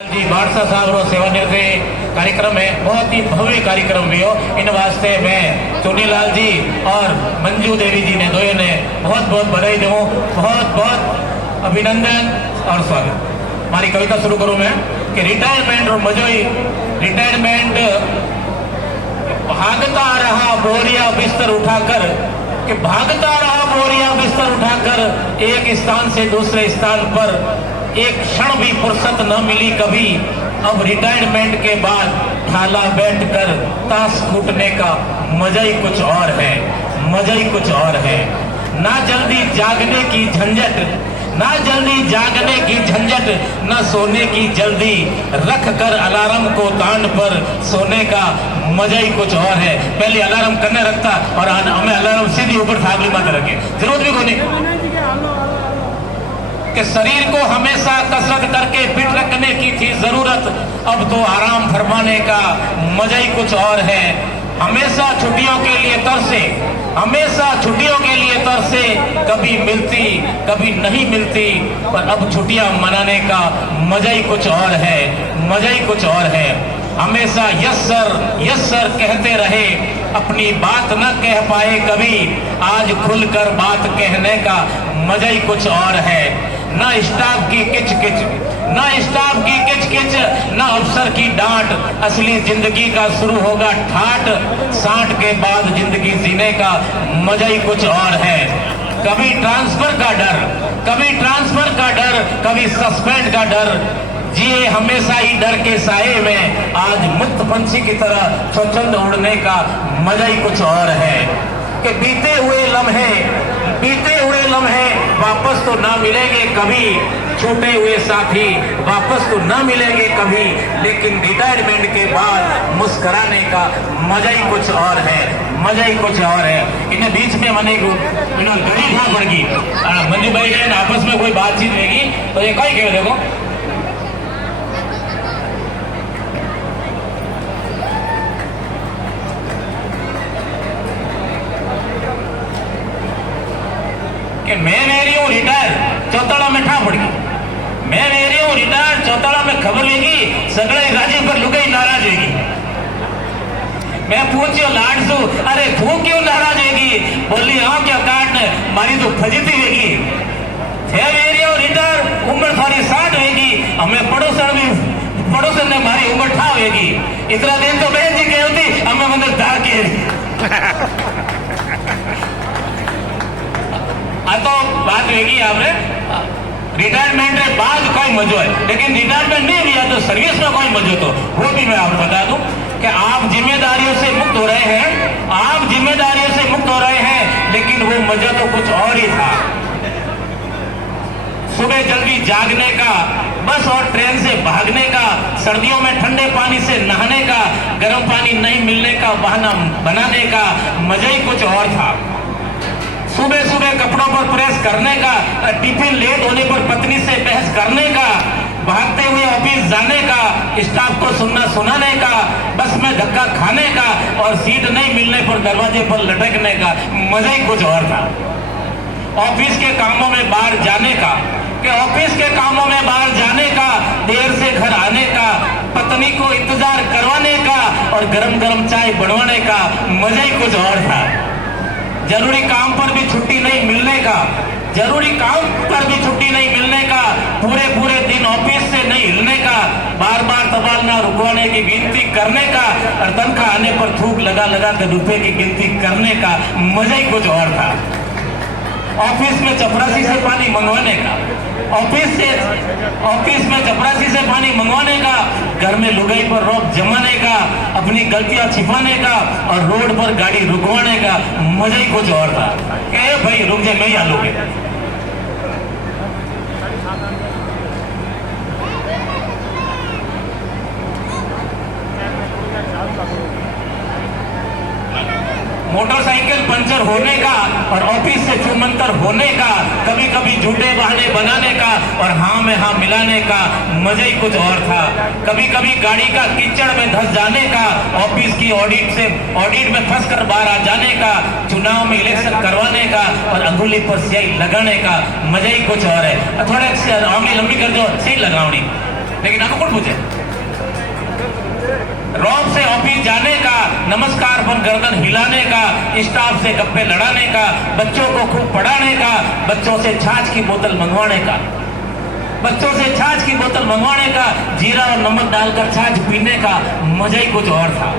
जी बादशाह साहब रो सेवानिवृत्ति कार्यक्रम है, बहुत ही भव्य कार्यक्रम भी हो। इन वास्ते मैं चुनीलाल जी और मंजू देवी जी ने दोनों ने बहुत बहुत बधाई दूँ, बहुत बहुत अभिनंदन और स्वागत। हमारी कविता शुरू करूँ मैं कि रिटायरमेंट और मजो ही रिटायरमेंट भागता रहा बोरिया बिस्तर उठाकर, कि भागता रहा बोरिया बिस्तर उठाकर एक स्थान से दूसरे स्थान पर, एक क्षण भी फुर्सत न मिली कभी। अब रिटायरमेंट के बाद थाला बैठकर ताश कूटने का मजा ही कुछ और है, मजा ही कुछ और है। ना जल्दी जागने की झंझट, ना जल्दी जागने की झंझट, ना सोने की जल्दी, रख कर अलार्म को तान पर सोने का मजा ही कुछ और है। पहले अलार्म करने रखता और हमें अलार्म सीधी ऊपर थाबली मत रखे, जरूरत भी कोई नहीं कि शरीर को हमेशा कसरत करके फिट रखने की थी जरूरत, अब तो आराम फरमाने का मजा ही कुछ और है। हमेशा छुट्टियों के लिए तरसे, हमेशा छुट्टियों के लिए तरसे, कभी मिलती कभी नहीं मिलती, पर अब छुट्टियां मनाने का मजा ही कुछ और है, मजा ही कुछ और है। हमेशा यस सर कहते रहे, अपनी बात न कह पाए कभी, आज खुलकर बात कहने का मजा ही कुछ और है। ना स्टाफ की किच किच, ना स्टाफ की किच किच, ना अफसर की डांट, असली जिंदगी का शुरू होगा ठाट, 60 के बाद जिंदगी जीने का मजा ही कुछ और है। कभी ट्रांसफर का डर, कभी ट्रांसफर का डर, कभी सस्पेंड का डर, जिए हमेशा ही डर के साए में, आज मुक्त पंछी की तरह स्वच्छंद उड़ने का मजा ही कुछ और है। कि बीते हुए लम्हे वापस तो ना मिलेंगे कभी, छूटे हुए साथी वापस तो ना मिलेंगे कभी, लेकिन रिटायरमेंट के बाद मुस्कुराने का मजा ही कुछ और है, मजा ही कुछ और है। इन्हें बीच में मने इन्होंने गरीब ना पड़ गई, मंजू भाई ने आपस में कोई बातचीत रहेगी तो ये कहीं कह देखो कि मैं मेरी हूँ रिटायर, चौताला में ठा पड़ गई, मैं मेरी हूँ रिटायर, चौताला में खबर लेगी, सगड़े राजी पर लुगाई नाराज होगी। मैं पूछियो लाड सु, अरे तू क्यों नाराज होगी? बोली हाँ क्या काट मारी तो फजीती होगी, थे मेरी हूँ रिटायर, उम्र थोड़ी 60 होगी, हमें पड़ोसन ने मारी उम्र ठा होगी। इतना दिन तो बहन जी कह होती, हमें मंदिर धार के तो बात होगी आपने रिटायरमेंट के बाद कोई मजो है, लेकिन रिटायरमेंट नहीं लिया तो सर्विस में कोई मजो, तो वो भी मैं आपको बता दूं कि आप जिम्मेदारियों से मुक्त हो रहे हैं, आप जिम्मेदारियों से मुक्त हो रहे हैं, लेकिन वो मजा तो कुछ और ही था। सुबह जल्दी जागने का, बस और ट्रेन से भागने का, सर्दियों में ठंडे पानी से नहाने का, गर्म पानी नहीं मिलने का बहाना बनाने का मजा ही कुछ और था। सुबह सुबह कपड़ों पर प्रेस करने का, टिफिन लेट होने पर पत्नी से बहस करने का, भागते हुए ऑफिस जाने का, स्टाफ को सुनाने का, बस में धक्का खाने का, और सीट नहीं मिलने पर दरवाजे पर लटकने का मजा ही कुछ और था। ऑफिस के कामों में बाहर जाने का, कि ऑफिस के कामों में बाहर जाने का, देर से घर आने का, पत्नी को इंतजार करवाने का और गरम गरम चाय बनवाने का मजा ही कुछ और था। जरूरी काम पर भी छुट्टी नहीं मिलने का, जरूरी काम पर भी छुट्टी नहीं मिलने का, पूरे दिन ऑफिस से नहीं हिलने का, बार बार तबादला रुकवाने की गिनती करने का, और तनख्वाह आने पर थूक लगा कर रुपए की गिनती करने का मजा ही कुछ और था। ऑफिस में चपरासी से पानी मंगवाने का, ऑफिस में चपरासी से पानी मंगवाने का, घर में लुगाई पर रोक जमाने का, अपनी गलतियां छिपाने का, और रोड पर गाड़ी रुकवाने का मजा ही कुछ और था। कि भाई रुक जाए, मैं ही आलूगे। मोटरसाइकिल पंचर होने का और ऑफिस से छूमंतर होने का, कभी कभी झूठे बहाने बनाने का और हाँ में हाँ मिलाने का मजा ही कुछ और था। कभी कभी गाड़ी का कीचड़ में धंस जाने का, ऑफिस की ऑडिट में फंस कर बाहर आ जाने का, चुनाव में इलेक्शन करवाने का और अंगुली पर स्याही लगाने का मजा ही कुछ और है। थोड़े आंगली लंबी कर दो, सही लगावनी। लेकिन अब कौन पूछे? रौब से ऑफिस जाने का, नमस्कार पर गर्दन हिलाने का, स्टाफ से गप्पे लड़ाने का, बच्चों को खूब पढ़ाने का, बच्चों से छाछ की बोतल मंगवाने का, बच्चों से छाछ की बोतल मंगवाने का, जीरा और नमक डालकर छाछ पीने का मजा ही कुछ और था।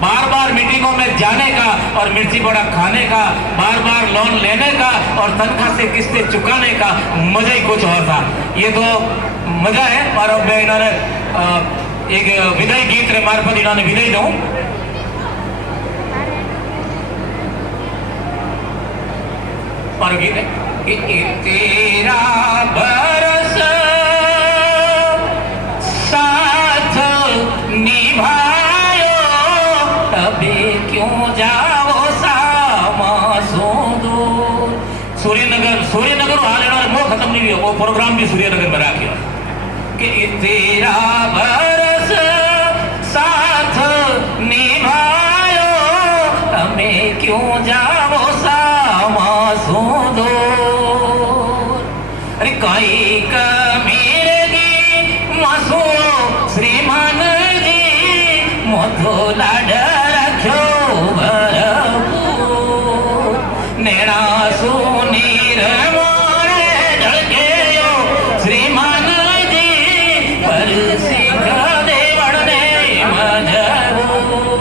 बार बार मीटिंगों में जाने का और मिर्ची बड़ा खाने का, बार बार लोन लेने का और तनख्वाह से किस्तें चुकाने का मजा ही कुछ और था। ये तो मजा है। और अब मैं इन्होंने एक विदाई गीत रे मार्फत इन्होंने विदाई दूं। और गीत है कि तेरा बरस साथ निभायो, तबे क्यों जाओ सामा दूर। सूर्यनगर हाल मोह खत्म नहीं हुआ, वो प्रोग्राम भी सूर्यनगर में रखा कि तेरा बरस साथ निभायो, हमें क्यों जाओ सामा दूर। अरे कोई कमीरगी मसो श्रीमान जी, मोथो लाड रखो भरपूर। नेणा सुनीर मोरे ढळकेयो श्रीमान जी, पर सिंह देवड़ ने मजबूर।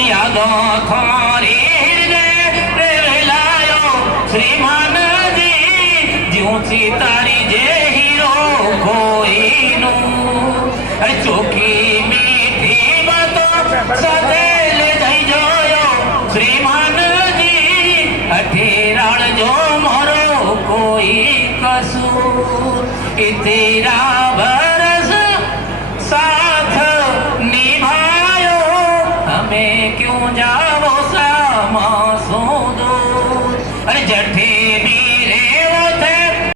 यादों थारी हृदय लायो श्रीमान जी, ज्योंची तारी जे हीरो कोई नू। अरे चोखी मीठी बातों सदे ले जाई जोयो श्रीमान जी, अठेराण जो मोरो कोई कसूर। ए तेरा बरस साथ निभायो, हमें क्यों जाओ सामा दूर। अरे जठे